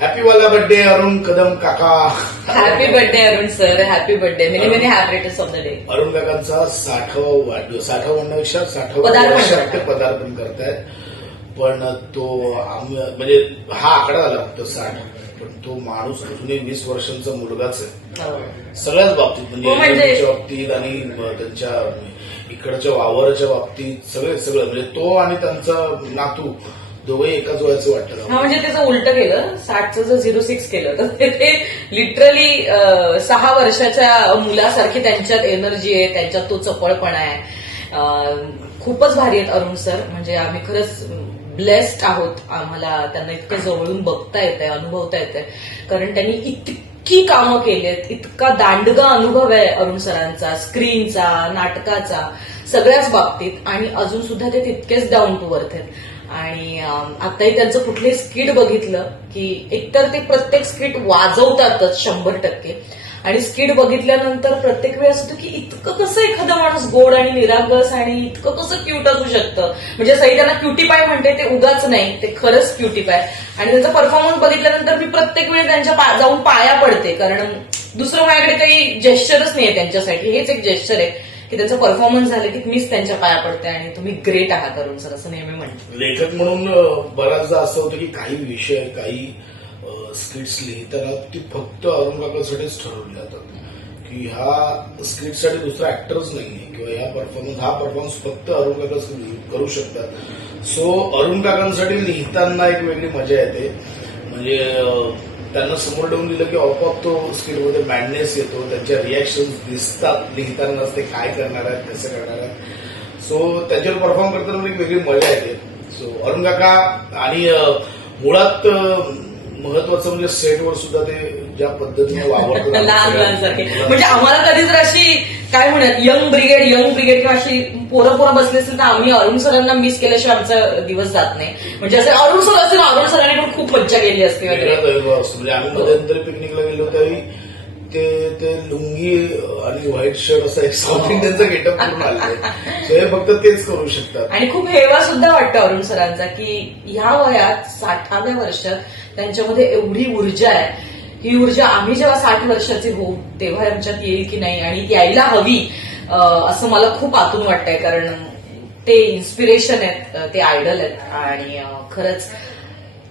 Happy वाला birthday Arun Kadam काका. Happy birthday Arun sir. Happy birthday. Many many happy returns of the day. Arun काकांचा 60वा वाढदिवस, 60वा म्हणण्यापेक्षा 60वा पदार्पण वर्षात ते पदार्पण करतायत. पण तो म्हणजे हा आकडा झाला फक्त 60, पण तो माणूस अजूनही 20 वर्षांचा मुलगाच आहे हो. सगळ्याच बाबतीत. हो, म्हणजे- त्यांच्या बाबतीत आणि त्यांच्या इकडच्या वावराच्या बाबतीत सगळं म्हणजे तो आणि त्यांचा नातू दोघंही एकाच वयाचं वाटतं. हा, म्हणजे त्याचं उलट केलं. 60चं जर 06 केलं तर ते लिटरली 6 वर्षाच्या मुलासारखी त्यांच्यात एनर्जी आहे, त्यांच्यात तो चपळपणा आहे. खूपच भारी आहेत अरुण सर. म्हणजे आम्ही खरंच ब्लेस्ड आहोत. आम्हाला त्यांना इतकं जवळून बघता येतंय, अनुभवता येतंय, कारण त्यांनी इतकी कामं केलीत. इतका दांडगा अनुभव आहे अरुण सरांचा, स्क्रीनचा, नाटकाचा, सगळ्याच बाबतीत. आणि अजून सुद्धा ते तितकेच डाऊन टू अर्थ आहेत. आणि आताही त्यांचं कुठलंही स्किट बघितलं की एकतर ते प्रत्येक स्किट वाजवतातच 100%. आणि स्किट बघितल्यानंतर प्रत्येक वेळी असं होतं की इतकं कसं एखादा माणूस गोड आणि निरागस आणि इतकं कसं क्यूट असू शकतं. म्हणजे सई त्यांना क्युटी पाय म्हणते, ते उगाच नाही, ते खरंच क्युटी पाय. आणि त्यांचा परफॉर्मन्स बघितल्यानंतर मी प्रत्येक वेळी त्यांच्या जाऊन पाया पडते, कारण दुसरं माझ्याकडे काही जेस्चरच नाहीये त्यांच्यासाठी. हेच एक जेस्चर आहे की त्यांचा परफॉर्मन्स झालं की मीच त्यांच्या पाया पडते आणि तुम्ही ग्रेट आहात अरुण सर, असं नेहमी म्हणते. लेखक म्हणून बऱ्याचदा असं होतं की काही विषय, काही स्क्रिप्ट्स लिहिताना ती फक्त अरुण काकांसाठीच ठरवली जातात, की ह्या स्क्रिप्टसाठी दुसरा ऍक्टरच नाहीये किंवा हा परफॉर्मन्स फक्त अरुण काकाच करू शकतात. सो अरुण काकांसाठी लिहिताना एक वेगळी मजा येते. म्हणजे त्यांना समोर ठेवून दिलं की आपोआप तो स्किटमध्ये मॅडनेस येतो, त्यांच्या रिॲक्शन दिसतात लिहिताना, ते काय करणार आहेत, कसं करणार आहेत. सो त्याच्यावर परफॉर्म करताना एक वेगळी मजा येते. सो अरुण काका आणि मुळात महत्वाचं म्हणजे सेटवर सुद्धा ते ज्या पद्धतीने वावरतात लहान मुलांसारखे. म्हणजे आम्हाला कधी जर अशी काय म्हणत यंग ब्रिगेड किंवा अशी पोरं बसली असेल तर आम्ही अरुण सरांना मिस केल्याशिवाय आमचा दिवस जात नाही. म्हणजे असं अरुण सर असेल, अरुण सरांनी पण खूप मज्जा केली असते वगैरे. म्हणजे आम्ही मध्यंतरी पिकनिकला गेलो त्यावेळी ते लुंगी आणि व्हाईट शर्ट असं एक साऊथ इंडियनचा गेटअप करून आले. सो हे फक्त तेच करू शकतात. आणि खूप हेवा सुद्धा वाटतं अरुण सरांचा की ह्या वयात 60व्या वर्षात त्यांच्यामध्ये एवढी ऊर्जा आहे. ही ऊर्जा आम्ही जेव्हा 60 वर्षाचे होऊ तेव्हा आमच्यात येईल की नाही, आणि यायला हवी असं मला खूप आतून वाटतंय, कारण ते इन्स्पिरेशन आहेत, ते आयडल आहेत. आणि खरंच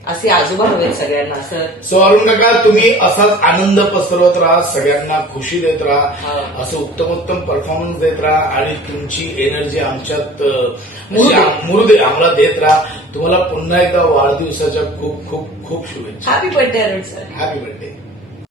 असे आजोबा हवेत सगळ्यांना. असं सो अरुण काका, तुम्ही असाच आनंद पसरवत राहा, सगळ्यांना खुशी देत राहा, असं उत्तमोत्तम परफॉर्मन्स देत राहा आणि तुमची एनर्जी आमच्यात मुरुदे आम्हाला देत राहा. तुम्हाला पुन्हा एकदा वाढदिवसाच्या खूप खूप खूप शुभेच्छा. Happy birthday Arun sir. Happy birthday.